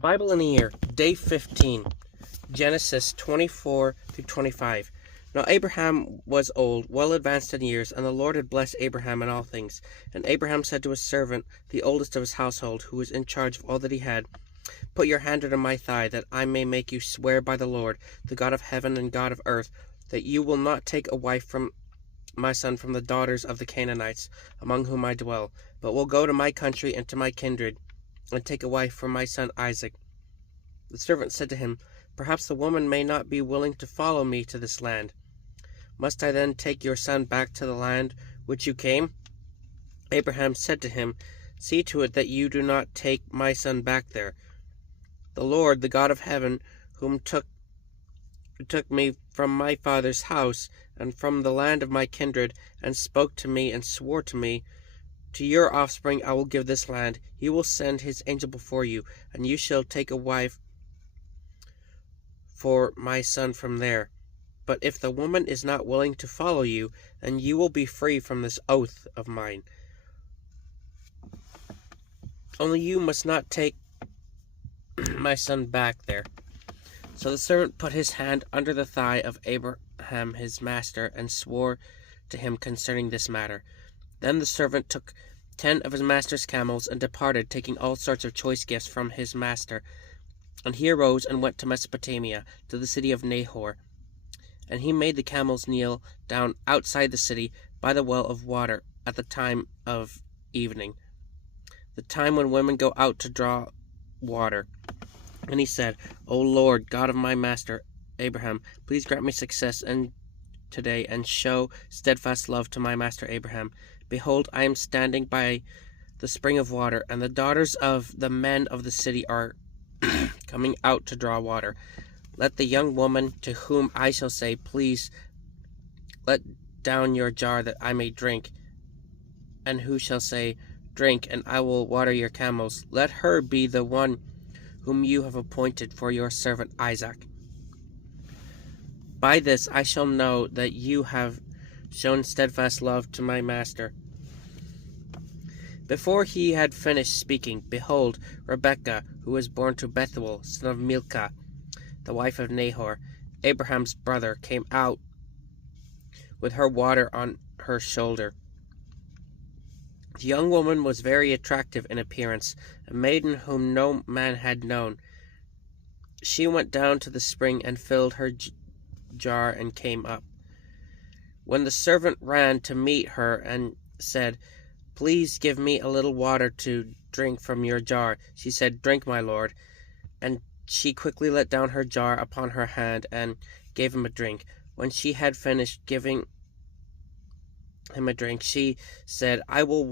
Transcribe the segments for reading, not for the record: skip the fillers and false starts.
Bible in a Year, Day 15, Genesis 24 through 25. Now Abraham was old, well advanced in years, and the Lord had blessed Abraham in all things. And Abraham said to his servant, the oldest of his household, who was in charge of all that he had, Put your hand under my thigh, that I may make you swear by the Lord, the God of heaven and God of earth, that you will not take a wife from my son from the daughters of the Canaanites, among whom I dwell, but will go to my country and to my kindred, and take a wife for my son Isaac. The servant said to him, Perhaps the woman may not be willing to follow me to this land. Must I then take your son back to the land which you came? Abraham said to him, See to it that you do not take my son back there. The Lord, the God of heaven, whom took me from my father's house and from the land of my kindred, and spoke to me and swore to me, To your offspring I will give this land. He will send his angel before you, and you shall take a wife for my son from there. But if the woman is not willing to follow you, then you will be free from this oath of mine. Only you must not take my son back there. So the servant put his hand under the thigh of Abraham his master, and swore to him concerning this matter. Then the servant took 10 of his master's camels, and departed, taking all sorts of choice gifts from his master. And he arose and went to Mesopotamia, to the city of Nahor. And he made the camels kneel down outside the city, by the well of water, at the time of evening, the time when women go out to draw water. And he said, O Lord, God of my master Abraham, please grant me success today, and show steadfast love to my master Abraham. Behold, I am standing by the spring of water, and the daughters of the men of the city are coming out to draw water. Let the young woman to whom I shall say, Please let down your jar that I may drink, and who shall say, Drink, and I will water your camels, let her be the one whom you have appointed for your servant Isaac. By this I shall know that you have shown steadfast love to my master. Before he had finished speaking, behold, Rebekah, who was born to Bethuel, son of Milcah, the wife of Nahor, Abraham's brother, came out with her water on her shoulder. The young woman was very attractive in appearance, a maiden whom no man had known. She went down to the spring and filled her jar and came up. When the servant ran to meet her and said, Please give me a little water to drink from your jar, she said, Drink, my lord. And she quickly let down her jar upon her hand and gave him a drink. When she had finished giving him a drink, she said, I will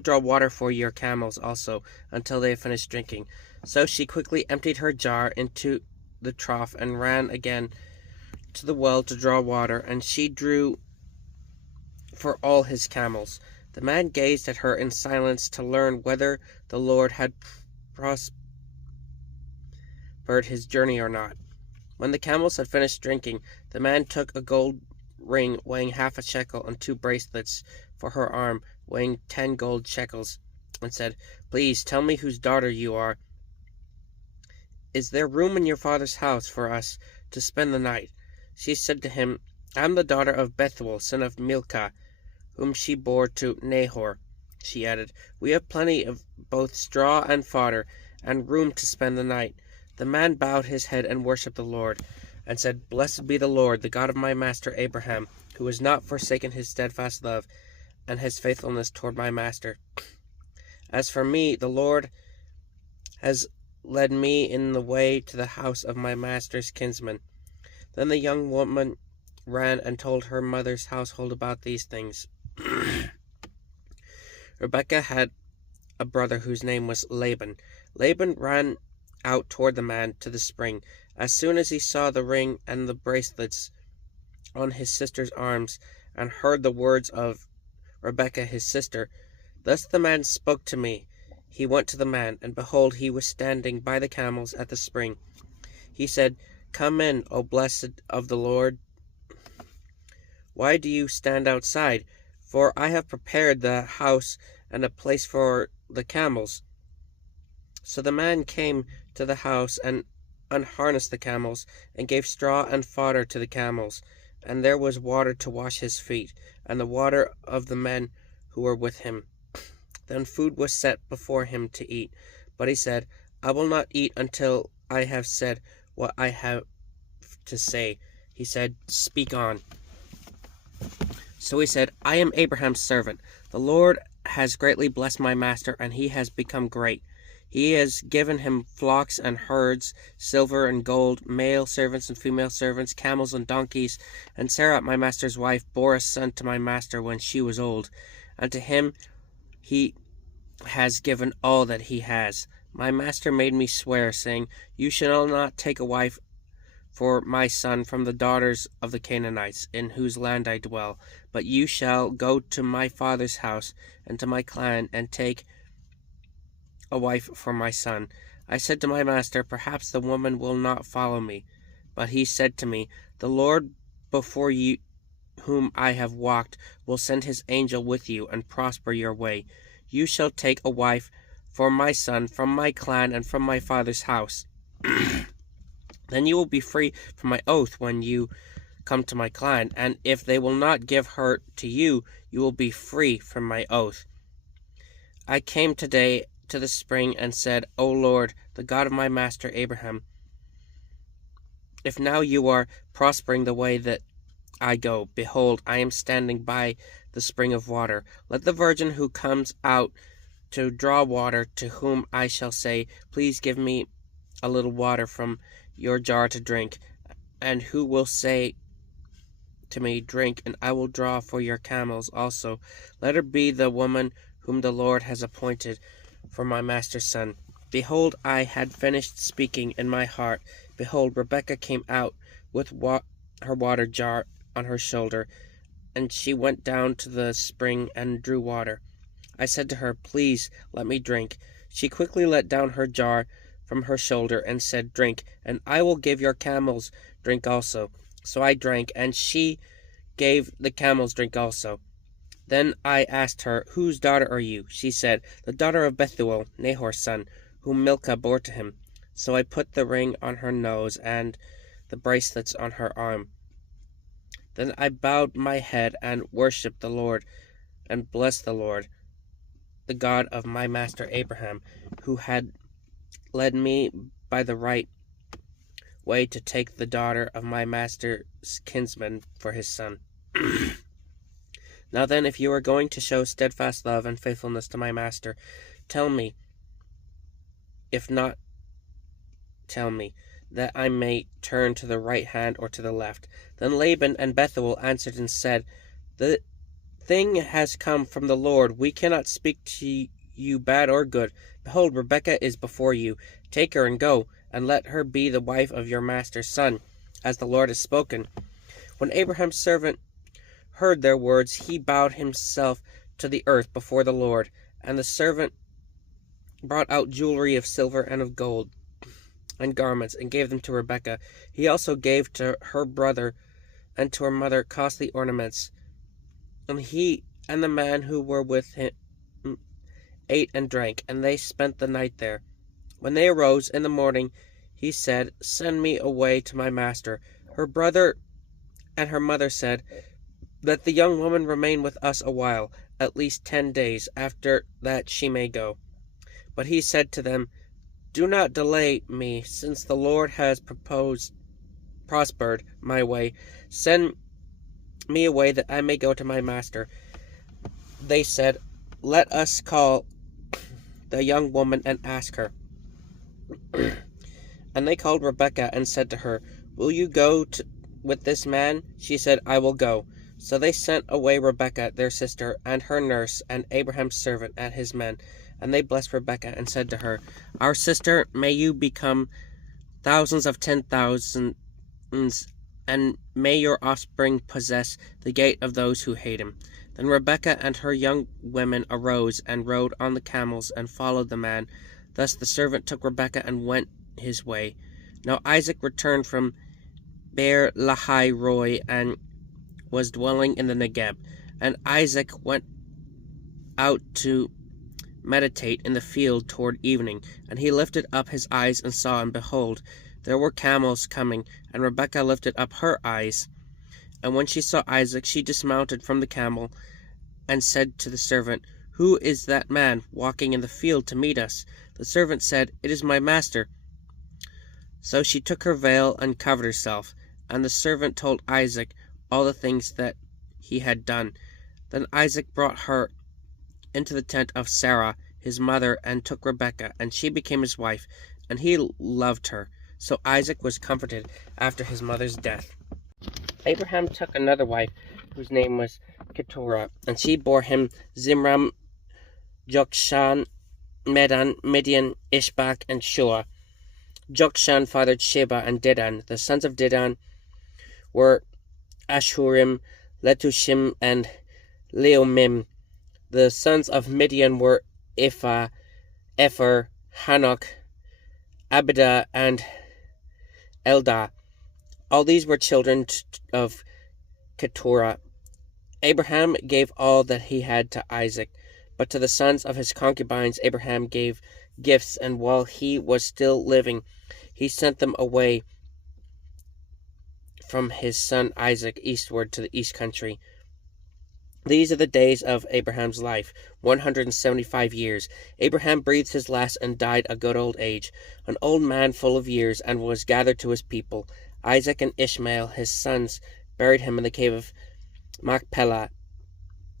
draw water for your camels also, until they have finished drinking. So she quickly emptied her jar into the trough and ran again to the well to draw water, and she drew for all his camels. The man gazed at her in silence to learn whether the Lord had prospered his journey or not. When the camels had finished drinking, the man took a gold ring weighing half a shekel and 2 bracelets for her arm weighing 10 gold shekels, and said, Please tell me whose daughter you are. Is there room in your father's house for us to spend the night? She said to him, I am the daughter of Bethuel, son of Milcah, whom she bore to Nahor. She added, We have plenty of both straw and fodder, and room to spend the night. The man bowed his head and worshipped the Lord, and said, Blessed be the Lord, the God of my master Abraham, who has not forsaken his steadfast love and his faithfulness toward my master. As for me, the Lord has led me in the way to the house of my master's kinsman. Then the young woman ran and told her mother's household about these things. Rebekah had a brother whose name was Laban. Laban ran out toward the man to the spring. As soon as he saw the ring and the bracelets on his sister's arms, and heard the words of Rebekah his sister, Thus the man spoke to me. He went to the man, and behold, he was standing by the camels at the spring. He said, Come in, O blessed of the Lord. Why do you stand outside? For I have prepared the house and a place for the camels. So the man came to the house and unharnessed the camels, and gave straw and fodder to the camels, and there was water to wash his feet, and the water of the men who were with him. Then food was set before him to eat. But he said, I will not eat until I have said what I have to say. He said, Speak on. So he said, I am Abraham's servant. The Lord has greatly blessed my master, and he has become great. He has given him flocks and herds, silver and gold, male servants and female servants, camels and donkeys. And Sarah, my master's wife, bore a son to my master when she was old. And to him he has given all that he has. My master made me swear, saying, You shall not take a wife for my son from the daughters of the Canaanites, in whose land I dwell, but you shall go to my father's house and to my clan, and take a wife for my son. I said to my master, Perhaps the woman will not follow me. But he said to me, The Lord before you whom I have walked will send his angel with you, and prosper your way. You shall take a wife for my son from my clan and from my father's house. Then you will be free from my oath when you come to my clan, and if they will not give her to you, you will be free from my oath. I came today to the spring and said, O Lord, the God of my master Abraham, if now you are prospering the way that I go, behold, I am standing by the spring of water. Let the virgin who comes out to draw water, to whom I shall say, Please give me a little water from your jar to drink, and who will say to me, Drink, and I will draw for your camels also. Let her be the woman whom the Lord has appointed for my master's son. Behold, I had finished speaking in my heart. Behold, Rebekah came out with her water jar on her shoulder, and she went down to the spring and drew water. I said to her, Please let me drink. She quickly let down her jar from her shoulder and said, Drink, and I will give your camels drink also. So I drank, and she gave the camels drink also. Then I asked her, Whose daughter are you? She said, The daughter of Bethuel, Nahor's son, whom Milcah bore to him. So I put the ring on her nose and the bracelets on her arm. Then I bowed my head and worshipped the Lord, and blessed the Lord, the God of my master Abraham, who had led me by the right way to take the daughter of my master's kinsman for his son. Now then, if you are going to show steadfast love and faithfulness to my master, tell me. If not, tell me, that I may turn to the right hand or to the left. Then Laban and Bethuel answered and said, The thing has come from the Lord. We cannot speak to you bad or good. Behold, Rebekah is before you. Take her and go, and let her be the wife of your master's son, as the Lord has spoken. When Abraham's servant heard their words, he bowed himself to the earth before the Lord. And the servant brought out jewelry of silver and of gold, and garments, and gave them to Rebekah. He also gave to her brother and to her mother costly ornaments. And he and the man who were with him ate and drank, and they spent the night there. When they arose in the morning, he said, Send me away to my master. Her brother and her mother said, Let the young woman remain with us a while, at least 10 days. After that she may go. But he said to them, Do not delay me, since the Lord has prospered my way. Send me away that I may go to my master. They said, Let us call the young woman and ask her. And they called Rebekah and said to her, Will you go with this man? She said, I will go. So they sent away Rebekah their sister, and her nurse, and Abraham's servant, and his men. And they blessed Rebekah and said to her, Our sister, may you become thousands of 10,000s, and may your offspring possess the gate of those who hate him. Then Rebekah and her young women arose and rode on the camels and followed the man. Thus the servant took Rebekah and went his way. Now Isaac returned from Beer Lahai Roi and was dwelling in the Negeb. And Isaac went out to meditate in the field toward evening. And he lifted up his eyes and saw, and behold, there were camels coming. And Rebekah lifted up her eyes, and when she saw Isaac, she dismounted from the camel, and said to the servant, Who is that man walking in the field to meet us? The servant said, It is my master. So she took her veil and covered herself. And the servant told Isaac all the things that he had done. Then Isaac brought her into the tent of Sarah his mother, and took Rebekah, and she became his wife, and he loved her. So Isaac was comforted after his mother's death. Abraham took another wife, whose name was Keturah, and she bore him Zimram, Jokshan, Medan, Midian, Ishbak, and Shua. Jokshan fathered Sheba and Dedan. The sons of Dedan were Ashurim, Letushim, and Leomim. The sons of Midian were Ephah, Epher, Hanok, Abidah, and Eldah. All these were children of Keturah. Abraham gave all that he had to Isaac, but to the sons of his concubines Abraham gave gifts, and while he was still living, he sent them away from his son Isaac eastward to the east country. These are the days of Abraham's life, 175 years. Abraham breathed his last and died a good old age, an old man full of years, and was gathered to his people. Isaac and Ishmael, his sons, buried him in the cave of Machpelah,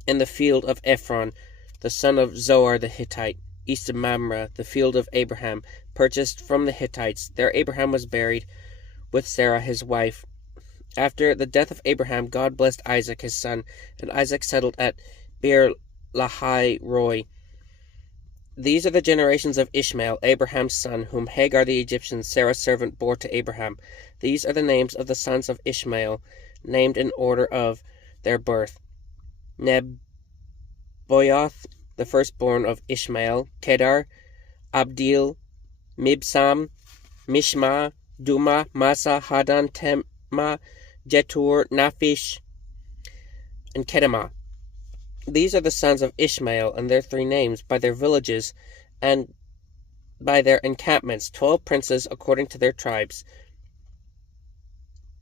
in the field of Ephron, the son of Zohar the Hittite, east of Mamre, the field of Abraham, purchased from the Hittites. There Abraham was buried with Sarah his wife. After the death of Abraham, God blessed Isaac his son, and Isaac settled at Beer Lahai Roi. These are the generations of Ishmael, Abraham's son, whom Hagar the Egyptian, Sarah's servant, bore to Abraham. These are the names of the sons of Ishmael, named in order of their birth: Nebaioth, the firstborn of Ishmael; Kedar, Abdil, Mibsam, Mishma, Duma, Massa, Hadan, Tema, Jetur, Naphish, and Kedemah. These are the sons of Ishmael, and their 3 names, by their villages and by their encampments, 12 princes according to their tribes.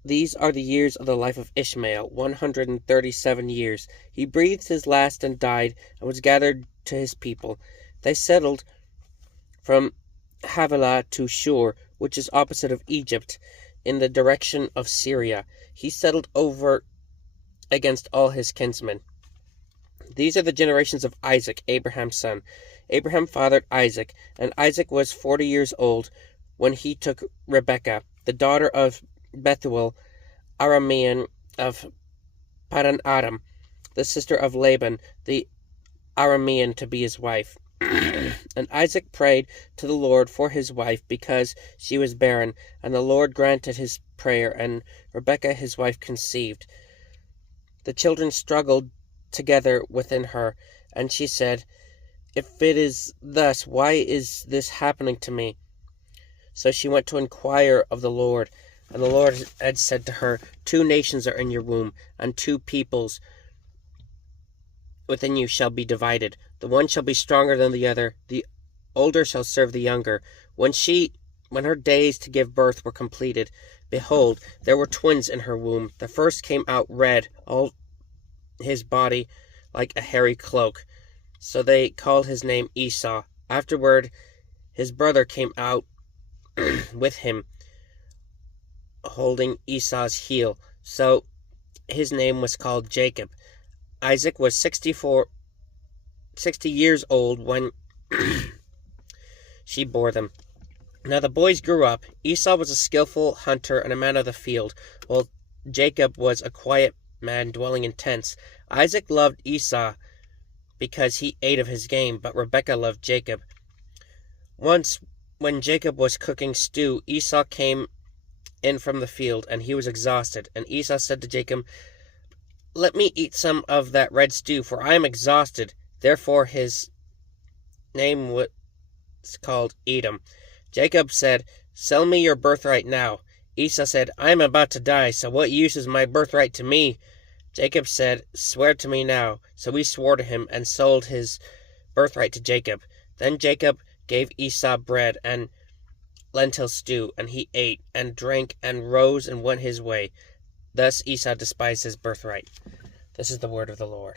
These are the years of the life of Ishmael, 137 years. He breathed his last and died, and was gathered to his people. They settled from Havilah to Shur, which is opposite of Egypt, in the direction of Syria. He settled over against all his kinsmen. These are the generations of Isaac, Abraham's son. Abraham fathered Isaac, and Isaac was 40 years old when he took Rebekah, the daughter of Bethuel, Aramean of Padan Aram, the sister of Laban, the Aramean, to be his wife. And Isaac prayed to the Lord for his wife, because she was barren, and the Lord granted his prayer, and Rebekah his wife conceived. The children struggled together within her, and she said, If it is thus, why is this happening to me? So she went to inquire of the Lord, and the Lord had said to her, 2 nations are in your womb, and 2 peoples within you shall be divided. The one shall be stronger than the other, the older shall serve the younger. When her days to give birth were completed, behold, there were twins in her womb. The first came out red, all his body like a hairy cloak. So they called his name Esau. Afterward his brother came out with him, holding Esau's heel. So his name was called Jacob. Isaac was 60 years old when she bore them. Now the boys grew up. Esau was a skillful hunter and a man of the field, while Jacob was a quiet man dwelling in tents. Isaac loved Esau because he ate of his game, but Rebekah loved Jacob. Once, when Jacob was cooking stew, Esau came in from the field, and he was exhausted. And Esau said to Jacob, Let me eat some of that red stew, for I am exhausted. Therefore his name was called Edom. Jacob said, Sell me your birthright now. Esau said, I am about to die, so what use is my birthright to me? Jacob said, Swear to me now. So he swore to him, and sold his birthright to Jacob. Then Jacob gave Esau bread and lentil stew, and he ate and drank and rose and went his way. Thus Esau despised his birthright. This is the word of the Lord.